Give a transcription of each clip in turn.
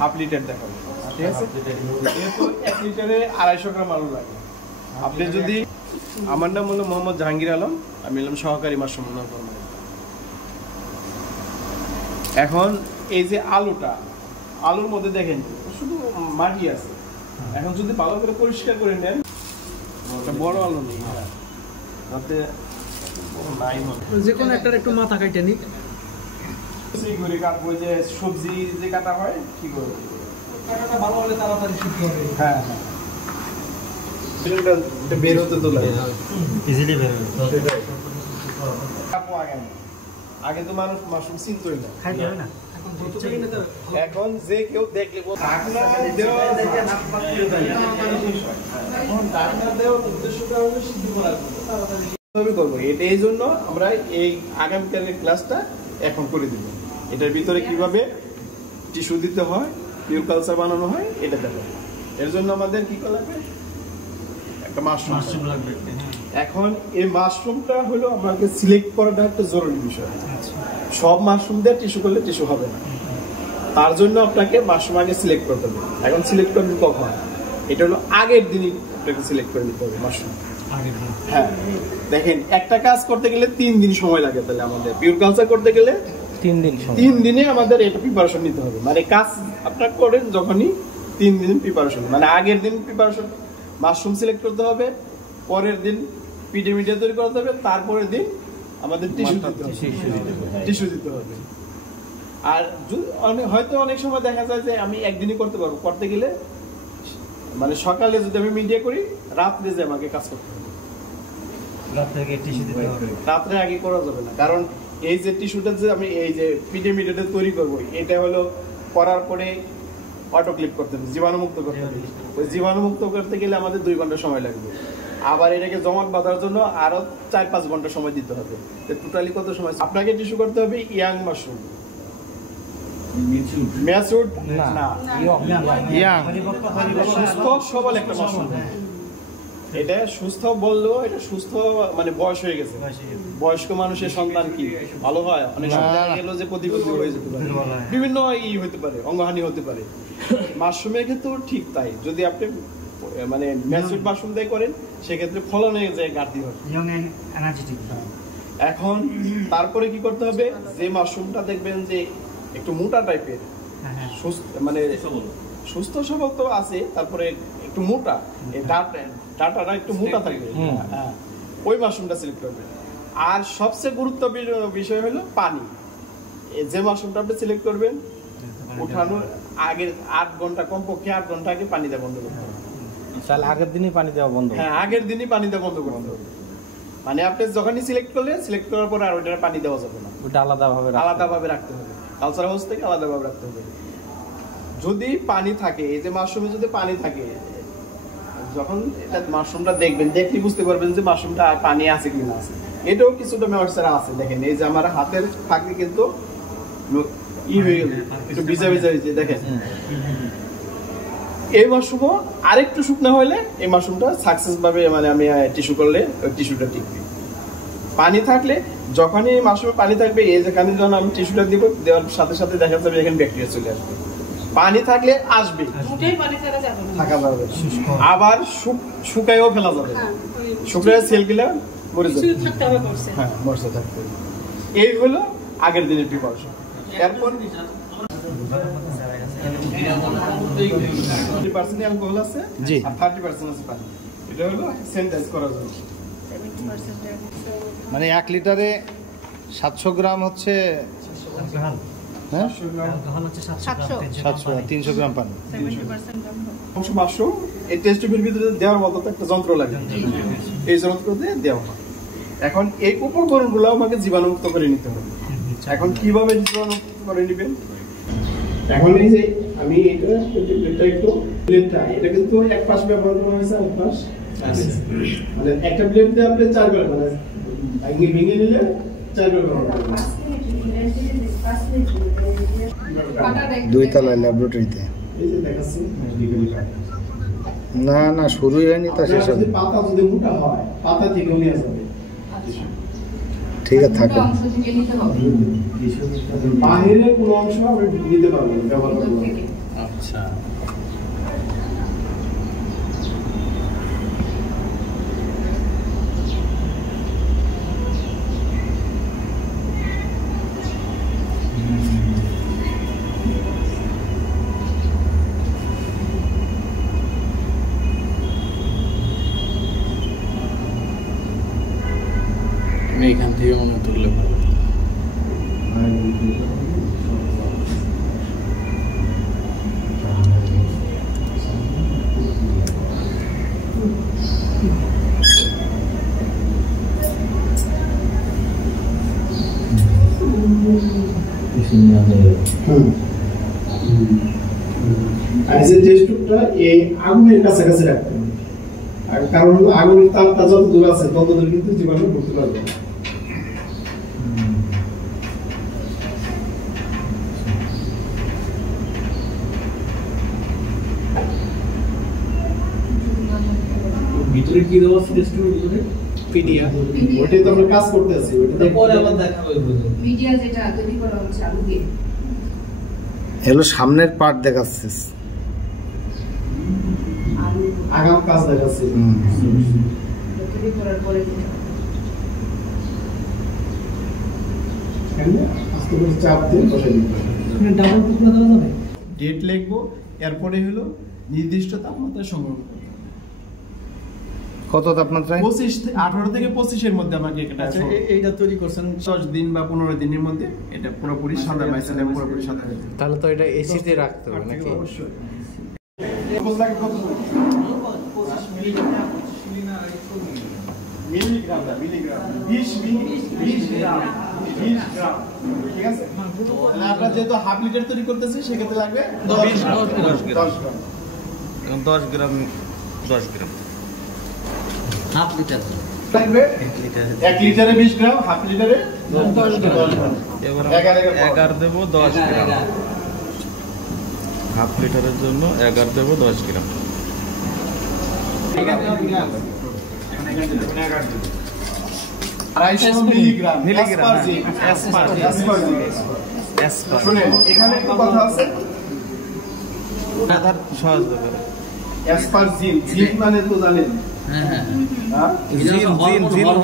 Half litre দেখো, ঠিক আছে? 1 লিটারে 250 গ্রাম আলু লাগে। আপনি যদি, আমার নাম হলো মোহাম্মদ জাহাঙ্গীর আলম, আমি হলাম সহকারী মাশরুম উন্নয়ন কর্মকর্তা। এখন এই যে আলুটা, আলুর মধ্যে দেখেন শুধু মাটি আছে। এখন যদি ভালো করে পরিষ্কার করে নেন, বড় আলু নেই, তাতে নাই যে কোনো একটার একটু মাথা কাটে নিক। ঘুরে কাটবো, যে সবজি যে কাটা হয় কি করবো, কাটাটা ভালো হলে তাড়াতাড়ি শুদ্ধ হবে। হ্যাঁ, এটা বের হতে তো লাগে, ইজিলি বের হবে। আগে তো মানুষ মাশরুম চিনতই না, খাইতে হয় না। এখন যে কেউ দেখলে করবো। এটা এই জন্য আমরা এই আগামীকালের ক্লাসটা এখন করে দিব। এটার ভিতরে কিভাবে টিস্যু দিতে হয়, পিওর কালচার বানানো হয়, এটা দেখো। এর জন্য আমাদের কি করা লাগবে, একটা মাশরুম লাগবে। এখন এই মাশরুমটা হলো আমাকে সিলেক্ট করাটা একটা জরুরি বিষয়। সব মাশরুম দিয়ে টিস্যু করলে টিস্যু হবে না, তার জন্য আপনাকে মাশরুম আগে সিলেক্ট করতে হবে। এখন সিলেক্ট করবেন কখন, এটা হলো আগের দিনই আপনাকে সিলেক্ট করে নিতে হবে মাশরুম। হ্যাঁ, দেখেন একটা কাজ করতে গেলে 3 দিন সময় লাগে। তাহলে আমাদের পিওর কালচার করতে গেলে 3 দিনে আমাদের এটা প্রিপারেশন নিতে হবে। মানে কাজ আপনারা করেন যখনই 3 দিন প্রিপারেশন, মানে আগের দিন প্রিপারেশন মাশরুম সিলেক্ট করতে হবে, পরের দিন পিডি মিডিয়া তৈরি করতে হবে, তারপরের দিন আমাদের টিস্যু দিতে হবে। আর হয়তো অনেক সময় দেখা যায় যে আমি একদিনই করতে পারবো, করতে গেলে মানে সকালে যদি আমি মিডিয়া করি, রাত্রে যে আমাকে কাজ করতে হবে, রাত্রে আগে করা যাবে না। কারণ এই যে টিস্যুটা যে আমি এই যে পিডি মিডিয়াটা তৈরি করবো, এটা হলো করার পরে অটোক্লিপ করতে হবে, জীবাণুমুক্ত করতে হবে। ওই জীবাণুমুক্ত করতে গেলে আমাদের 2 ঘন্টা সময় লাগবে। আবার এটাকে জমাট বাঁধার জন্য আরো 4-5 ঘন্টা সময় দিতে হবে। টোটালি কত সময় আপনাকে টিস্যু করতে হবে? ইয়াং মাশরুম, ম্যাচুরড না, ইয়াং, সুস্থ সবল একটা মাশরুম। এটা সুস্থ বললেও এটা সুস্থ মানে বয়স হয়ে গেছে। বয়স্ক মানুষের সন্তান কি ভালো হয়? অনেক সময় দেখা গেল যে প্রতিবন্ধী হয়ে যেতে পারে, বিভিন্ন হতে পারে, অঙ্গহানি হতে পারে। মাশরুমের ক্ষেত্রেও ঠিক তাই। যদি আপনি মানে ম্যাচুরড মাশরুম দিয়ে করেন, সেক্ষেত্রে ফলনের যে ঘাটতি হয়। এখন তারপরে কি করতে হবে, যে মাশরুমটা দেখবেন যে একটু মোটা টাইপের, মানে সুস্থ সবল তো আছে, তারপরে একটু মোটা, ডাটাটা একটু মোটা থাকবে, ওই মাশরুমটা সিলেক্ট করবেন। আর সবচেয়ে গুরুত্বপূর্ণ বিষয় হলো পানি। যে মাশরুমটা আপনি সিলেক্ট করবেন, উঠানোর আগের 8 ঘন্টা, কমপক্ষে 8 ঘন্টা আগে পানি দেওয়া বন্ধ করতে হবে। তাহলে আগের দিনই পানি দেওয়া বন্ধ? হ্যাঁ, আগের দিনই পানি দেওয়া বন্ধ করতে হবে। মানে আপনি যখনই সিলেক্ট করলেন, সিলেক্ট করার পর আর ওইটার পানি দেওয়া যাবে না, ওটা আলাদাভাবে রাখতে হবে, কালচার হাউস থেকে আলাদাভাবে রাখতে হবে। যদি পানি থাকে, এই যে মাশরুমে যদি পানি থাকে, যখন এটা মাশরুমটা দেখবেন, দেখলে বুঝতে পারবেন যে মাশরুমটা পানি আছে কি না আছে। এটাও কিছুটা ময়েশ্চার আছে। দেখেন এই যে আমার হাতের ফাঁকে কিন্তু হয়ে গেল, একটু ভিজা ভিজা হয়েছে, দেখেন। এই মাশরুমও আরেকটু শুকনো হলে এই মাশরুমটা সাকসেস ভাবে মানে আমি টিস্যু করলে ওই টিস্যুটা টিকবে। পানি থাকলে, যখনই মাশরুমে পানি থাকবে, এই যেখানে যখন আমি টিস্যুটা দিব, দেওয়ার সাথে সাথে দেখা যাবে এখানে ব্যাকটেরিয়া চলে আসবে। পানি থাকলে আসবে, থাকা যাবে, আবার শুকায়ও ফেলা যাবে, শুকায় সেলগুলা মরে যাবে। হ্যাঁ, মরছে থাকবে। এই হলো আগের দিনের প্রিপারেশন। এরপর 30% অ্যালকোহল আছে আর 30% আছে পানি। এটা হলো সেন্টাইজ করার জন্য। মানে 1 লিটারে 700 গ্রাম হচ্ছে, হ্যাঁ 700, 300 গ্রাম পানি। মাশরুম এই টেস্ট টিউবের ভিতরে দেওয়ার মতো একটা যন্ত্র লাগে, এই যন্ত্র দিয়ে দেওয়া হয়। এখন এই উপকরণগুলো আমাকে জীবাণুমুক্ত করে নিতে হবে। এখন কিভাবে জীবাণুমুক্ত করে নেবেন? এখন এই যে আমি এটা একটু প্লেটটা, এটা কিন্তু এক পাশ ব্যবহার করা হয়েছে, এক পাশ মানে একটা প্লেট দিয়ে আপনি 4 বার মানে ভেঙে নিলে 4 বার ব্যবহার করবেন। 2 তলায় ল্যাবরেটরিতে। এই যে দেখাচ্ছি না না, শুরুই হয়নি তা শেষ হবে। পাতা যদি মোটা হয় পাতা থেকে নিয়ে যাবে, ঠিক আছে, থাকো। বাইরের কোনো অংশ আমরা নিতে পারবো না, ব্যবহার করবো না। আচ্ছা, এইখান থেকে মনে তুললে ভালো। আর যে টেস্ট টিউবটা এই আগুনের কাছাকাছি রাখতে হবে, আর কারণ হলো আগুনের তাপটা যত দূর আছে তত দূর কিন্তু জীবাণু ঢুকতে পারবে না। ভিতরে কি দেওয়া আছে টেস্ট ভিতরে? পিডিয়া। ওইটাই তো আমরা কাজ করতে আছি, ওইটা পরে আবার দেখাবো। মিডিয়া যেটা তৈরি করা হচ্ছে আলু দিয়ে, এগুলো সামনের পার্ট দেখাচ্ছিস, আলু আগাম কাজ দেখাচ্ছি। তৈরি করার পরে আস্তে করে চাপ দিয়ে বসাই দিতে হবে। ডাবল টুকরা দেওয়া যাবে? ডেট লিখবো, এরপরে হলো নির্দিষ্ট তাপমাত্রা সংগ্রহ করতে হবে। কত তাপমাত্রায়? 18 থেকে 25 এর মধ্যে আমাকে এটা আচ্ছা, এইটা তৈরি করছেন 10 দিন বা 15 দিনের মধ্যে এটা পুরোপুরি সাদা মাইসেলিয়াম পুরোপুরি সাদা হয়ে যাবে। তাহলে তো এটা এসিতে রাখতে হবে নাকি? অবশ্যই। লাগে কত? 25 মিলিগ্রাম না, মিলিগ্রাম। 20 গ্রাম। 20 গ্রাম। ঠিক আছে? তাহলে আমরা যেহেতু হাফ লিটার তৈরি করতেছি সেক্ষেত্রে লাগবে 10 গ্রাম। 10 গ্রাম 10 গ্রাম হাফ লিটার লাগবে 1 লিটারে 20 গ্রাম, হাফ লিটারে 10 গ্রাম। এবার 11 দেবো 10 গ্রাম, হাফ লিটারের জন্য 11 দেবো 10 গ্রাম। ঠিক আছে? এখন এখানে 250 মিলিগ্রাম শুনেন, এখানে একটা কথা আছে, সহজ ব্যাপার। অ্যাসপারজিন, জিন মানে তো জানেন, হ্যাঁ?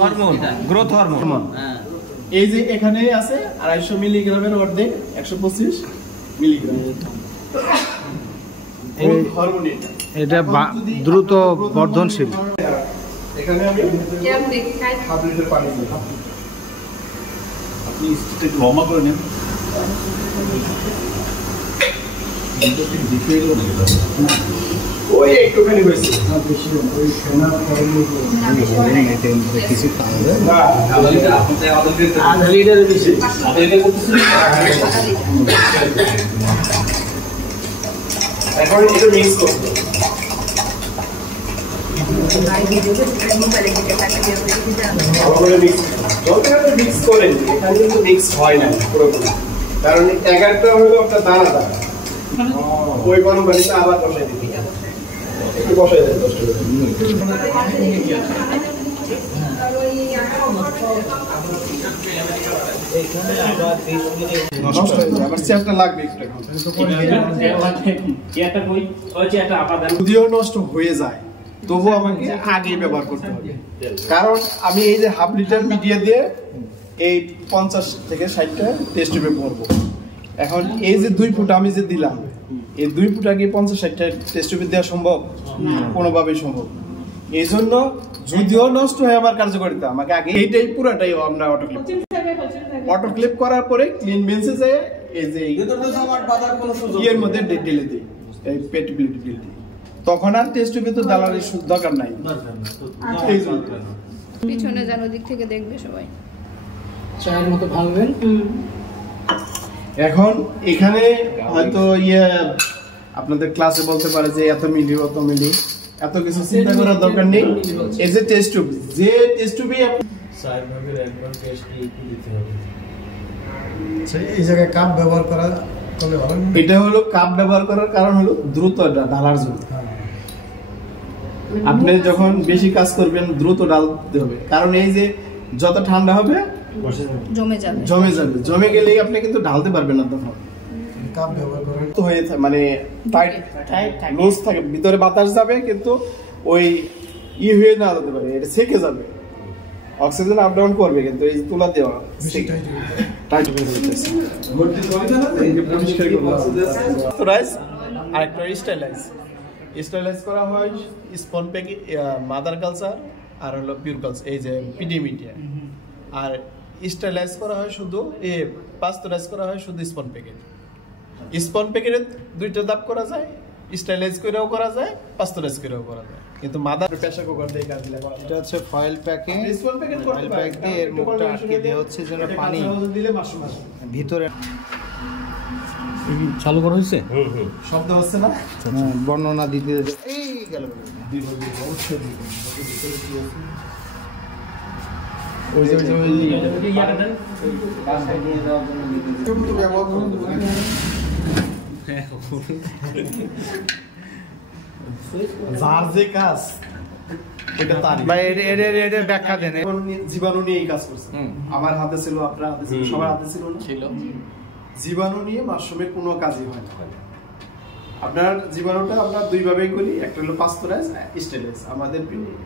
Hormone, growth hormone. এই যে এখানে আছে 250 মিলিগ্রামের অর্ধেক 125 মিলিগ্রাম হরমোন। এটা দ্রুত বর্ধনশীল। এখানে আমি কেমন দেখি খাই হাফ লিটার পানি দিই। আপনি একটু ক্ষমা করে নেন। ওই একটুখানি হয়েছে কিছু পাওয়া না, আধা লিটারের বেশি। এখন এটা মিক্স করবো। ভালো করে মিক্স, যত আপনি মিক্স করেন এখানে কিন্তু মিক্স হয় না পুরোপুরি, কারণ 11টা হলো আপনার দানা দানা। ওই গরম পানিতে আবার বসাই দিবি, একটু বসাই দেন 10 আবার চেয়ারটা লাগবে একটু। যদিও নষ্ট হয়ে যায় তবু আমাকে আগে ব্যবহার করতে হবে, কারণ আমি এই যে হাফ লিটার মিডিয়া দিয়ে এই 50 থেকে 60টা টেস্ট টিউবে ভরবো। এখন এই যে 2 ফুট আমি যে দিলাম, এই 2 ফুট আগে 50-60টা টেস্ট টিউবে দেওয়া সম্ভব? কোনোভাবেই সম্ভব। এই জন্য যদিও নষ্ট হয় আমার কার্যকারিতা, আমাকে আগে এইটাই পুরাটাই আমরা অটোক্লিপ করার পরে ক্লিন বেঞ্চে যায় এই যে এর মধ্যে ঢেলে দিই, এই পেটিবিলিটি ঢেলে দিই, তখন আর টেস্ট টিউবে তো দালালির দরকার নাই। এই জন্য পিছনে যেন দিক থেকে দেখবে সবাই। চায়ের মতো ভাঙবেন। এখন এখানে হয়তো আপনাদের ক্লাসে বলতে পারে যে এত মিলি অত মিলি, এত কিছু চিন্তা করার দরকার নেই। এই যে টেস্ট টিউব, যে টেস্ট টিউবে এই জায়গায় কাপ ব্যবহার করা এটা হলো কাপ ব্যবহার করার কারণ হলো দ্রুত ঢালার জন্য। আপনি যখন বেশি কাজ করবেন দ্রুত ঢালতে হবে, কারণ এই যে যত ঠান্ডা হবে জমে যাবে, জমে গেলেই আপনি কিন্তু ঢালতে পারবেন না। তখন কাপ ব্যবহার করেন তো হয়ে মানে টাইট লুজ থাকে, ভিতরে বাতাস যাবে কিন্তু ওই হয়ে না যেতে পারে, এটা সেকে যাবে, অক্সিজেন আপ ডাউন করবে, কিন্তু এই তুলা দেওয়া টাইট হয়ে যাচ্ছে। আরেকটা স্টাইলাইজ করা হয় স্পন প্যাকেট, মাদার কালচার আর হলো পিওর কালচার, এই যে পিডিমিডিয়া। আর স্টাইলাইজ করা হয় শুধু পাস্তুরাইজ করা হয় শুধু স্পন প্যাকেট। স্পন প্যাকেটে দুইটা ধাপ করা যায়, স্টাইলাইজ করেও করা যায়, পাস্তুরাইজ করেও করা যায়, কিন্তু মাদার প্রেসার কুকার দিয়ে কাজ দিলে এটা হচ্ছে ফয়েল প্যাকে, স্পন প্যাকেট ফয়েল প্যাক দিয়ে এর মুখটা আটকে দেওয়া হচ্ছে যেন পানি দিলে মাস ভিতরে চালু করা হয়েছে। শব্দ হচ্ছে না, বর্ণনা দিতে এই গেল ওই যে যার যে কাজ এটা তার ভাই এটা ব্যাখ্যা দেন। জীবাণু নিয়ে এই কাজ করছে, আমার হাতে ছিল, আপনার হাতে ছিল, সবার হাতে ছিল না? জীবাণু নিয়ে মাশরুমের কোনো কাজই হয় না। আপনার জীবাণুটা আমরা দুই ভাবেই করি, একটা হলো পাস্তুরাইজ, স্টেরিলাইজ। আমাদের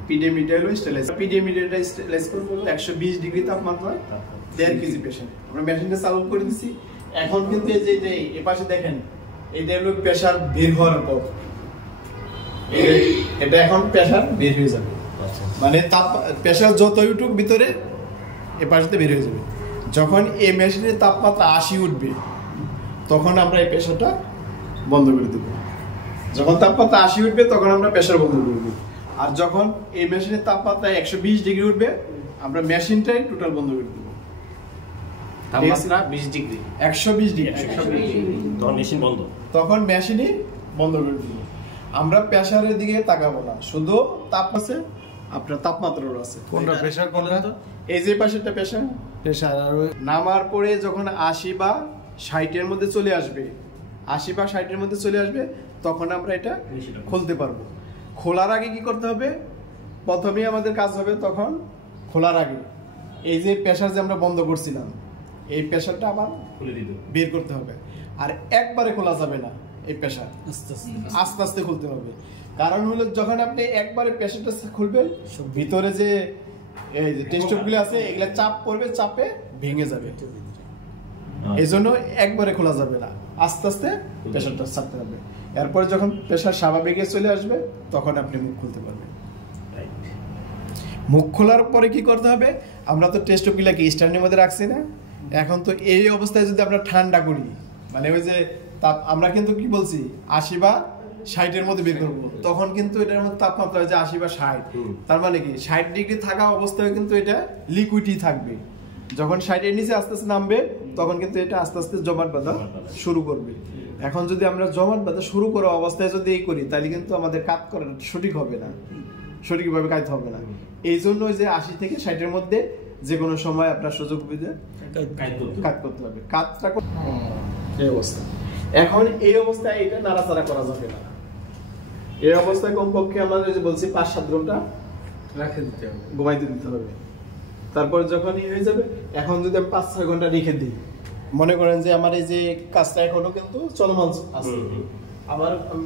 পিডিমিডিয়া হলো স্টেরিলাইজ। পিডিমিডিয়াটা স্টেরিলাইজ করব 120 ডিগ্রি তাপমাত্রায় 1.5 কেজি পেশেন্ট। আমরা মেশিনটা চালু করে দিছি। এখন কিন্তু এই যে এই পাশে দেখেন, এইটা হলো প্রেসার বের হওয়ার পর, এটা এখন প্রেসার বের হয়ে যাবে, মানে প্রেসার যত উঠুক ভিতরে এ পাশে বের হয়ে যাবে। যখন এই মেশিনের তাপমাত্রা 80 উঠবে তখন আমরা এই প্রেসারটা বন্ধ করে দেব। যখন তাপমাত্রা 80 উঠবে তখন আমরা প্রেসার বন্ধ করে দেব। আর যখন এই মেশিনের তাপমাত্রা 120 ডিগ্রি উঠবে আমরা মেশিনটাই টোটাল বন্ধ করে দেব। তাপমাত্রা 20 ডিগ্রি 120 ডিগ্রি তখন মেশিন বন্ধ, তখন মেশিনই বন্ধ করে দেব। আমরা প্রেসারের দিকে তাকাবো না, শুধু তাপ আছে, আপনার তাপমাত্রাও আছে। কোনটা প্রেসার কোনটা? এই যে পাশেরটা প্রেসার। প্রেসার আর নামার পরে যখন 80 বা 60 এর মধ্যে চলে আসবে, 80 বা 60 এর মধ্যে চলে আসবে তখন আমরা এটা খুলতে পারবো। খোলার আগে কি করতে হবে? প্রথমেই আমাদের কাজ হবে তখন খোলার আগে এই যে প্রেসার যে আমরা বন্ধ করছিলাম এই প্রেসারটা আবার খুলে দিতে বের করতে হবে। আর একবারে খোলা যাবে না, এই প্রেসার আস্তে আস্তে খুলতে হবে। কারণ হলো যখন আপনি একবারে প্রেসারটা খুলবেন ভিতরে যে এই যে টেস্টগুলো আছে এগুলা চাপ পড়বে, চাপে ভেঙে যাবে। এই জন্য একবারে খোলা যাবে না, আস্তে আস্তে প্রেসারটা ছাড়তে হবে। এরপরে যখন প্রেসার স্বাভাবিকে চলে আসবে তখন আপনি মুখ খুলতে পারবেন। মুখ খোলার পরে কি করতে হবে? আমরা তো টেস্টগুলাকে স্ট্যান্ডের মধ্যে রাখছি না, এখন তো এই অবস্থায় যদি আমরা ঠান্ডা করি, মানে ওই যে তাপ, আমরা কিন্তু কি বলছি 80 বা 60 এর মধ্যে বের করবো, তখন কিন্তু এটার মধ্যে তাপমাত্রা হচ্ছে 80 বা 60। তার মানে কি 60 ডিগ্রি থাকা অবস্থায় কিন্তু এটা লিকুইডই থাকবে। যখন 60 এর নিচে আস্তে আস্তে নামবে তখন কিন্তু এটা আস্তে আস্তে জমাট বাঁধা শুরু করবে। এখন যদি আমরা জমাট বাঁধা শুরু করা অবস্থায় যদি এই করি তাহলে কিন্তু আমাদের কাজ করা সঠিক হবে না, সঠিকভাবে কাজ হবে না। এই জন্য যে 80 থেকে 60 এর মধ্যে যে কোনো সময় আপনার সুযোগ সুবিধা কাজ করতে হবে। কাজটা এই অবস্থা। এখন এই অবস্থায় এটা নাড়াচাড়া করা যাবে না। এই অবস্থায় কমপক্ষে আমাদের যে বলছি 5-7 ঘন্টা রাখে দিতে হবে, ঘুমাইতে দিতে হবে। তারপর যখন হয়ে যাবে, এখন যদি আমি 5-6 ঘন্টা রেখে দিই, মনে করেন যে আমার এই যে কাজটা এখনো কিন্তু চলমান আছে, আমার আমি